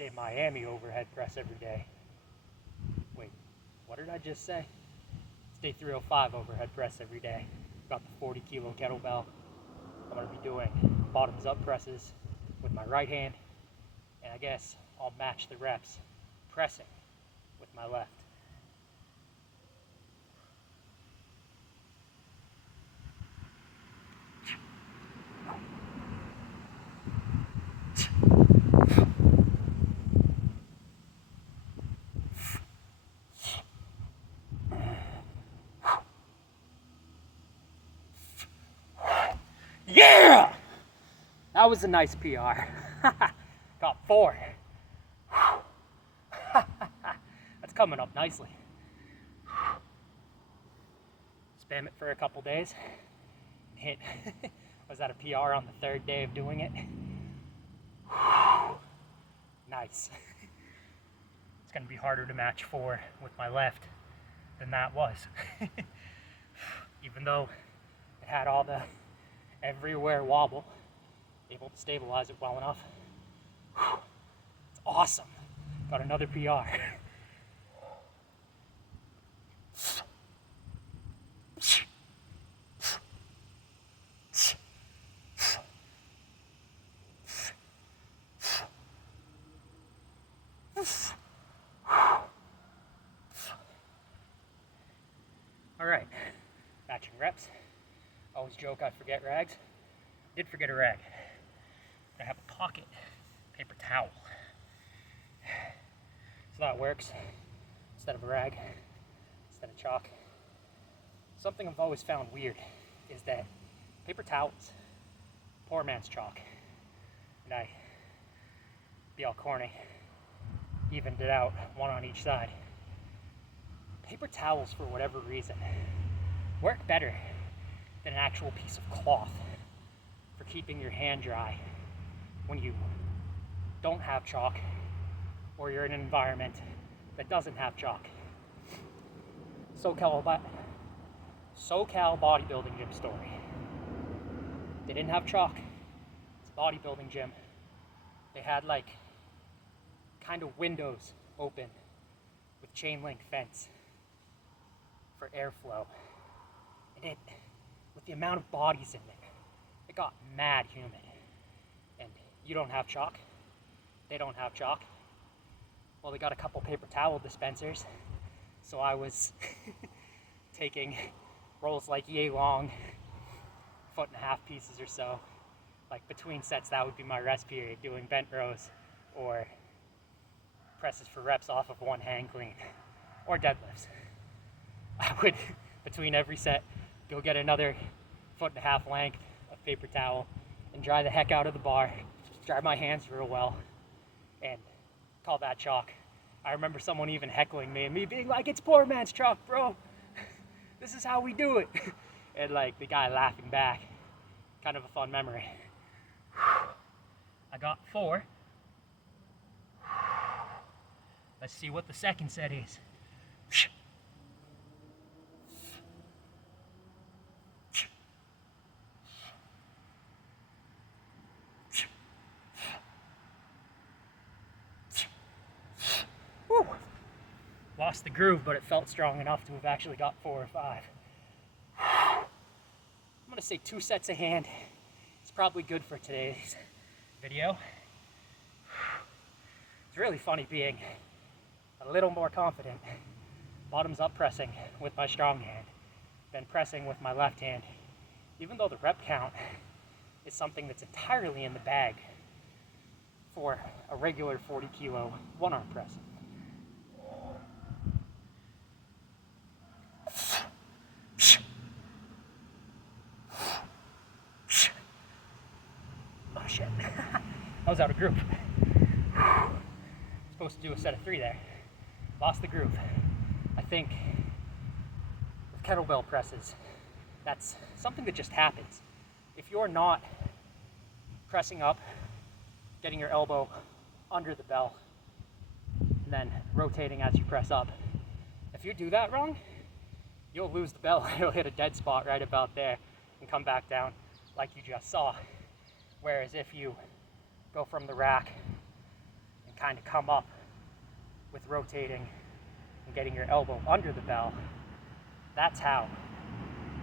stay Miami overhead press every day. Wait, what did I just say? Stay 305 overhead press every day. Got the 40 kilo kettlebell. I'm going to be doing bottoms up presses with my right hand, and I guess I'll match the reps pressing with my left. Yeah! That was a nice PR. Got 4. That's coming up nicely. Spam it for a couple days. Hit, was that a PR on the 3rd day of doing it? Nice. It's gonna be harder to match 4 with my left than that was. Even though it had all the everywhere wobble, able to stabilize it well enough. It's awesome. Got another PR. All right, matching reps. Always joke I forget rags. Did forget a rag. I have a pocket paper towel. So that works instead of a rag, instead of chalk. Something I've always found weird is that paper towels, poor man's chalk. And I, be all corny, evened it out, one on each side. Paper towels, for whatever reason, work better than an actual piece of cloth for keeping your hand dry when you don't have chalk or you're in an environment that doesn't have chalk. SoCal bodybuilding gym story. They didn't have chalk. It's a bodybuilding gym. They had like kind of windows open with chain link fence for airflow. And with the amount of bodies in there, it got mad humid. And you don't have chalk. They don't have chalk. Well, they got a couple paper towel dispensers. So I was taking rolls like yay long, 1.5 foot pieces or so. Like between sets, that would be my rest period, doing bent rows or presses for reps off of one hand clean or deadlifts. I would, between every set, go get another 1.5 foot length of paper towel and dry the heck out of the bar, dry my hands real well, and call that chalk. I remember someone even heckling me and me being like, "It's poor man's chalk, bro. This is how we do it." And like the guy laughing back. Kind of a fun memory. I got 4. Let's see what the second set is. Woo. Lost the groove, but it felt strong enough to have actually got 4 or 5. I'm gonna say 2 sets of hand. It's probably good for today's video. It's really funny being a little more confident bottoms up pressing with my strong hand than pressing with my left hand, even though the rep count is something that's entirely in the bag for a regular 40 kilo one arm press. Oh shit, I was out of groove. Supposed to do a set of 3 there. Lost the groove. I think with kettlebell presses, that's something that just happens. If you're not pressing up, getting your elbow under the bell, and then rotating as you press up, if you do that wrong, you'll lose the bell. You'll hit a dead spot right about there and come back down like you just saw. Whereas if you go from the rack and kind of come up with rotating and getting your elbow under the bell, that's how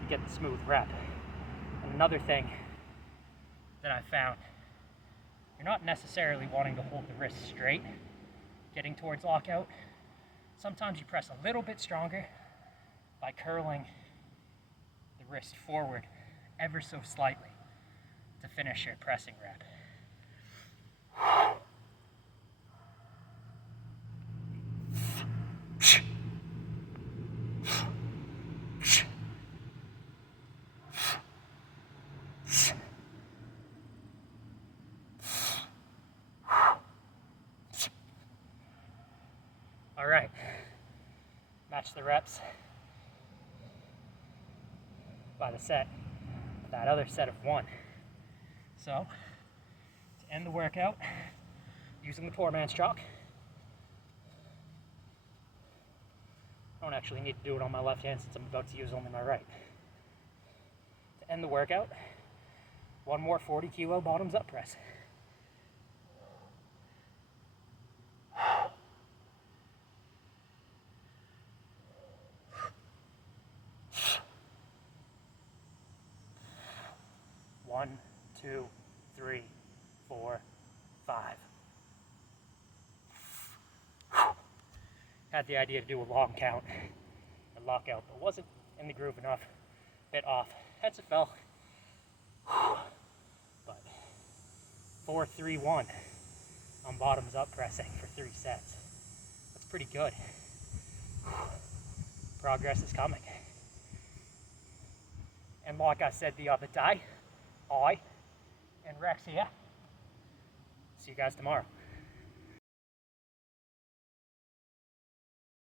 you get the smooth rep. And another thing that I found, you're not necessarily wanting to hold the wrist straight, getting towards lockout. Sometimes you press a little bit stronger by curling the wrist forward ever so slightly to finish your pressing rep. All right, match the reps by the set, that other set of 1. So, to end the workout, using the poor man's chalk. I don't actually need to do it on my left hand since I'm about to use only my right. To end the workout, 1 more 40 kilo bottoms up press. One, 2, 3, 4, 5. Had the idea to do a long count and lockout, but wasn't in the groove enough. Bit off. Heads it fell. But 4, 3, 1 on bottoms up pressing for 3 sets. That's pretty good. Progress is coming. And like I said the other day, I and Rex here. See you guys tomorrow.